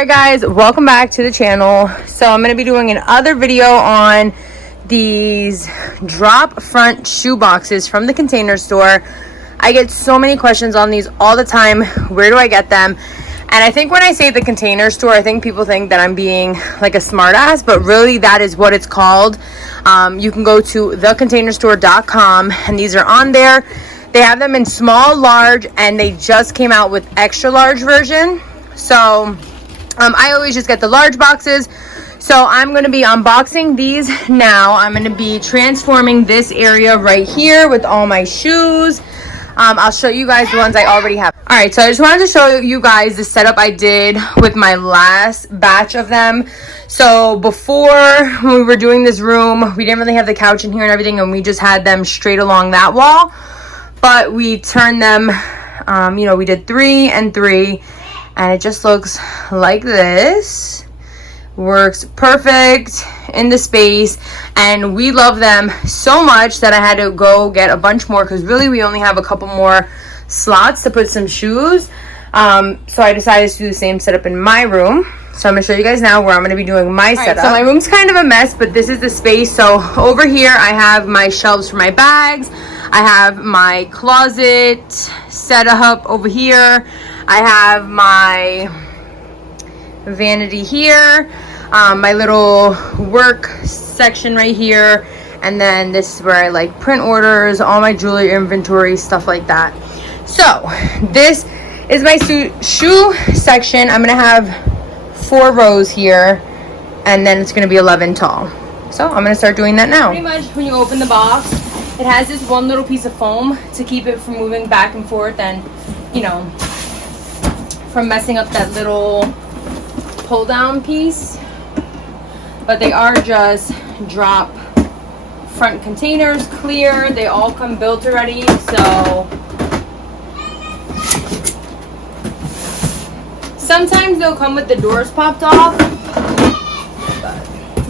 Alright guys, welcome back to the channel. So I'm going to be doing another video on these drop front shoe boxes from the Container Store. I get so many questions on these all the time. Where do I get them? And I think when I say the Container Store, I think people think that I'm being like a smart ass, but really that is what it's called. You can go to thecontainerstore.com and these are on there. They have them in small, large, and they just came out with extra large version. So I always just get the large boxes. So I'm going to be unboxing these now. I'm going to be transforming this area right here with all my shoes. I'll show you guys the ones I already have. Alright, so I just wanted to show you guys the setup I did with my last batch of them. So before, when we were doing this room, we didn't really have the couch in here and everything, and we just had them straight along that wall. But we turned them, you know, we did 3 and 3. And it just looks like this. Works perfect in the space, and we love them so much that I had to go get a bunch more because really we only have a couple more slots to put some shoes. So I decided to do the same setup in my room. So I'm going to show you guys now where I'm going to be doing my setup. So my room's kind of a mess, but this is the space. So over here I have my shelves for my bags. I have my closet set up over here. I have my vanity here, my little work section right here, and then this is where I like print orders, all my jewelry inventory, stuff like that. So this is my shoe section. I'm gonna have 4 rows here, and then it's gonna be 11 tall. So I'm gonna start doing that now. Pretty much when you open the box, it has this one little piece of foam to keep it from moving back and forth and, you know, from messing up that little pull down piece. But they are just drop front containers, clear. They all come built already, so sometimes they'll come with the doors popped off, but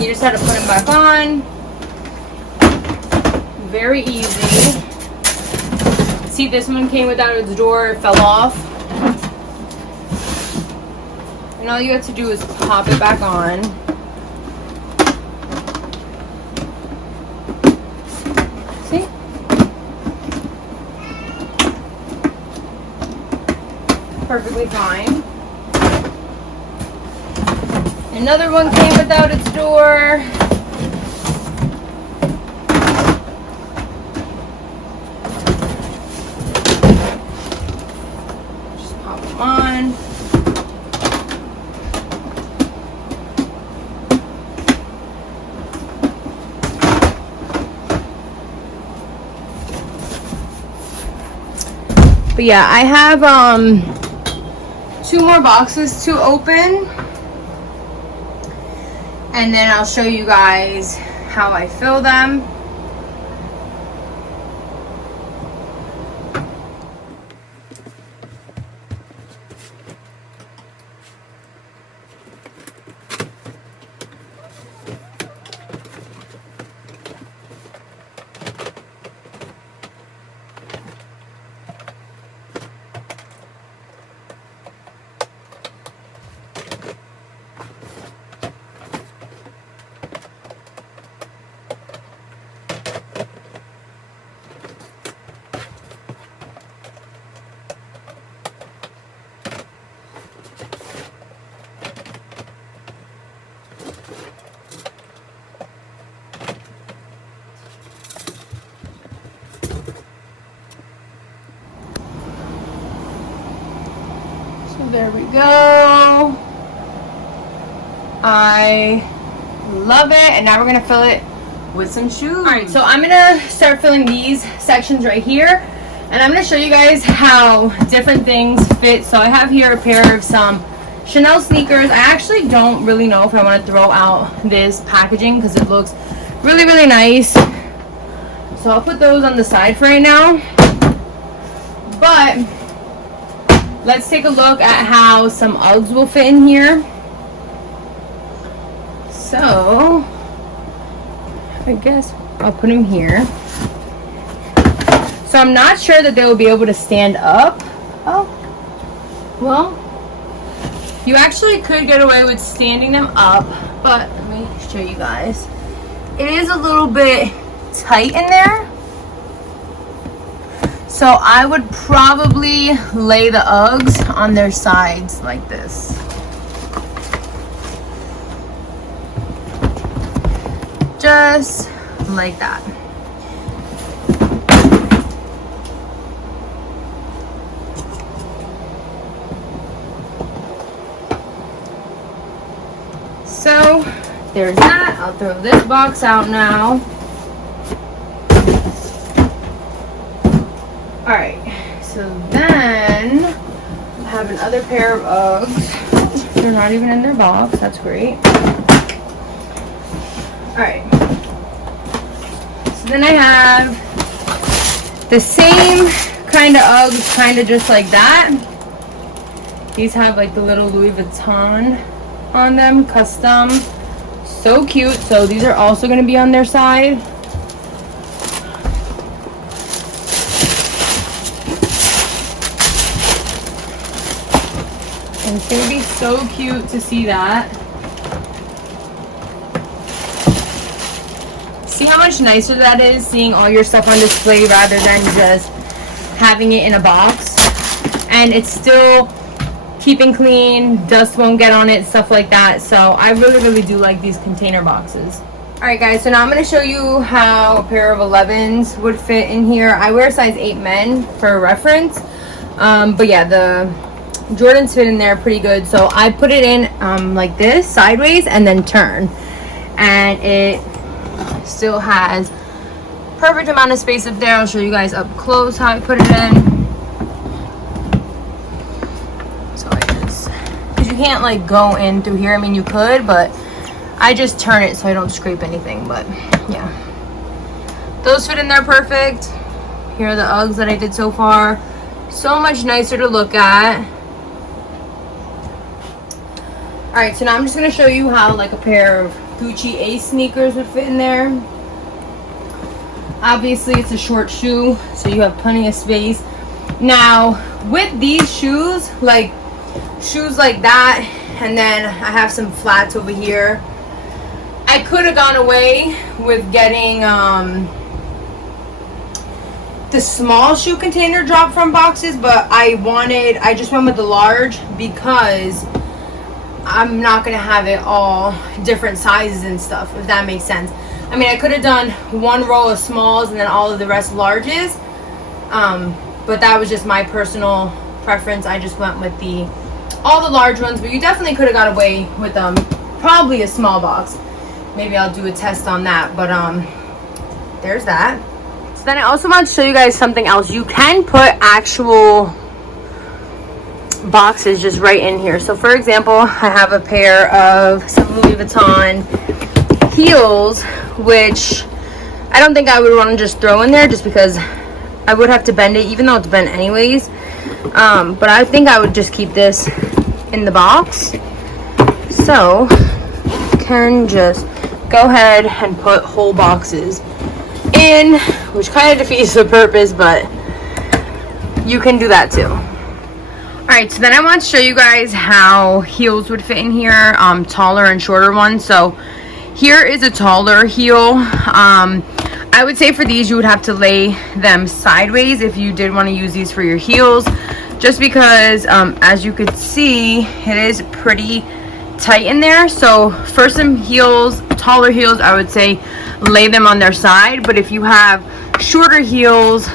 you just have to put them back on. Very easy. See, this one came without its door, it fell off. And all you have to do is pop it back on. See? Perfectly fine. Another one came without its door. Just pop them on. But yeah, I have 2 more boxes to open, and then I'll show you guys how I fill them. There we go. I love it. And now we're gonna fill it with some shoes. All right, so I'm gonna start filling these sections right here, and I'm gonna show you guys how different things fit. So I have here a pair of some Chanel sneakers. I actually don't really know if I want to throw out this packaging because it looks really, really nice. So I'll put those on the side for right now. But let's take a look at how some Uggs will fit in here. So I guess I'll put them here. So I'm not sure that they will be able to stand up. Oh, well, You actually could get away with standing them up, but let me show you guys. It is a little bit tight in there. So I would probably lay the Uggs on their sides like this. Just like that. So there's that. I'll throw this box out now. Alright, so then I have another pair of Uggs. They're not even in their box. That's great. Alright. So then I have the same kind of Uggs, kind of just like that. These have like the little Louis Vuitton on them, custom. So cute. So these are also going to be on their side. And it's going to be so cute to see that. See how much nicer that is, seeing all your stuff on display rather than just having it in a box. And it's still keeping clean, dust won't get on it, stuff like that. So I really do like these container boxes. Alright guys, so now I'm going to show you how a pair of 11s would fit in here. I wear size 8 men for reference. But yeah, the Jordans fit in there pretty good. So I put it in like this, sideways, and then turn. And it still has perfect amount of space up there. I'll show you guys up close how I put it in. You can't like go in through here. I mean, you could, but I just turn it so I don't scrape anything. But yeah, those fit in there perfect. Here are the Uggs that I did so far. So much nicer to look at. All right, so now I'm just gonna show you how like a pair of Gucci Ace sneakers would fit in there. Obviously it's a short shoe, so you have plenty of space. Now with these shoes, like shoes like that, and then I have some flats over here. I could have gone away with getting the small shoe container drop from boxes, but I just went with the large because I'm not gonna have it all different sizes and stuff, if that makes sense. I mean, I could have done one row of smalls and then all of the rest larges, but that was just my personal preference. I just went with all the large ones, but you definitely could have got away with probably a small box. Maybe I'll do a test on that, but there's that. So then I also want to show you guys something else. You can put actual boxes just right in here. So for example, I have a pair of some Louis Vuitton heels, which I don't think I would want to just throw in there just because I would have to bend it, even though it's bent anyways. But I think I would just keep this in the box. So you can just go ahead and put whole boxes in, which kind of defeats the purpose, but you can do that too. Alright, so then I want to show you guys how heels would fit in here, taller and shorter ones. So here is a taller heel. I would say for these you would have to lay them sideways if you did want to use these for your heels, just because as you could see, it is pretty tight in there. So for some heels, taller heels, I would say lay them on their side. But if you have shorter heels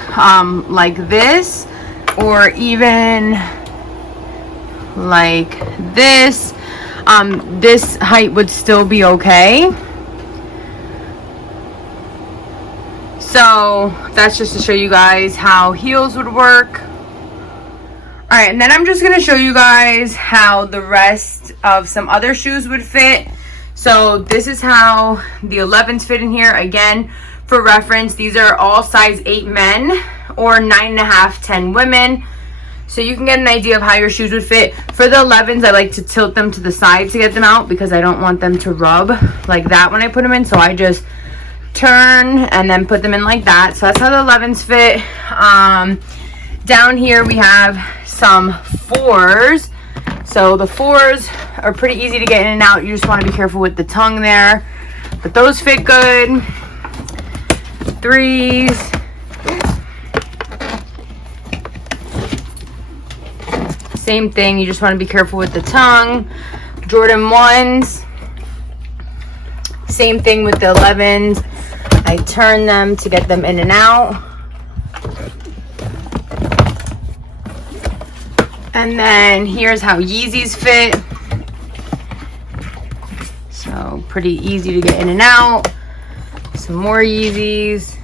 like this, or even like this, this height would still be okay. So that's just to show you guys how heels would work. Alright, and then I'm just going to show you guys how the rest of some other shoes would fit. So this is how the 11s fit in here. Again, for reference, these are all size 8 men or 9.5, 10 women. So you can get an idea of how your shoes would fit. For the 11s, I like to tilt them to the side to get them out because I don't want them to rub like that when I put them in. So I just turn and then put them in like that. So that's how the 11s fit. Down here we have some 4s. So the 4s are pretty easy to get in and out. You just want to be careful with the tongue there, but those fit good. 3s, same thing, you just want to be careful with the tongue. Jordan 1s, same thing with the 11s. I turn them to get them in and out. And then here's how Yeezys fit. So pretty easy to get in and out. Some more Yeezys,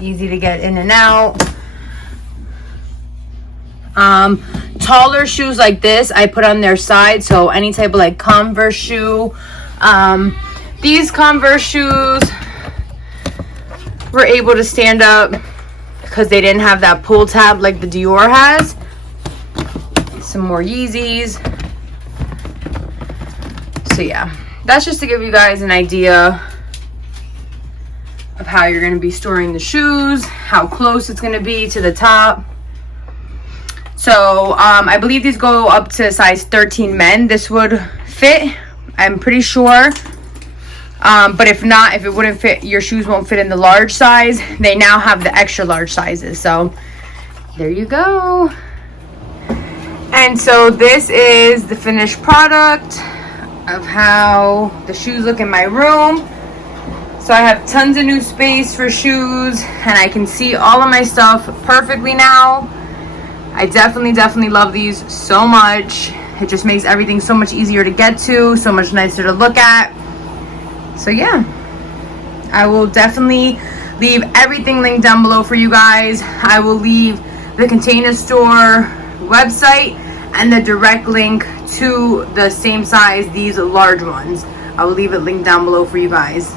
easy to get in and out. Taller shoes like this I put on their side, so any type of like Converse shoe. These Converse shoes were able to stand up because they didn't have that pull tab like the Dior has. Some more Yeezys. So yeah, that's just to give you guys an idea of how you're going to be storing the shoes, how close it's going to be to the top. So I believe these go up to size 13 men. This would fit, I'm pretty sure. But if not, if it wouldn't fit, your shoes won't fit in the large size. They now have the extra large sizes. So there you go. And so this is the finished product of how the shoes look in my room. So I have tons of new space for shoes, and I can see all of my stuff perfectly now. I definitely love these so much. It just makes everything so much easier to get to, so much nicer to look at. So yeah, I will definitely leave everything linked down below for you guys. I will leave the Container Store website and the direct link to the same size, these large ones. I will leave it linked down below for you guys.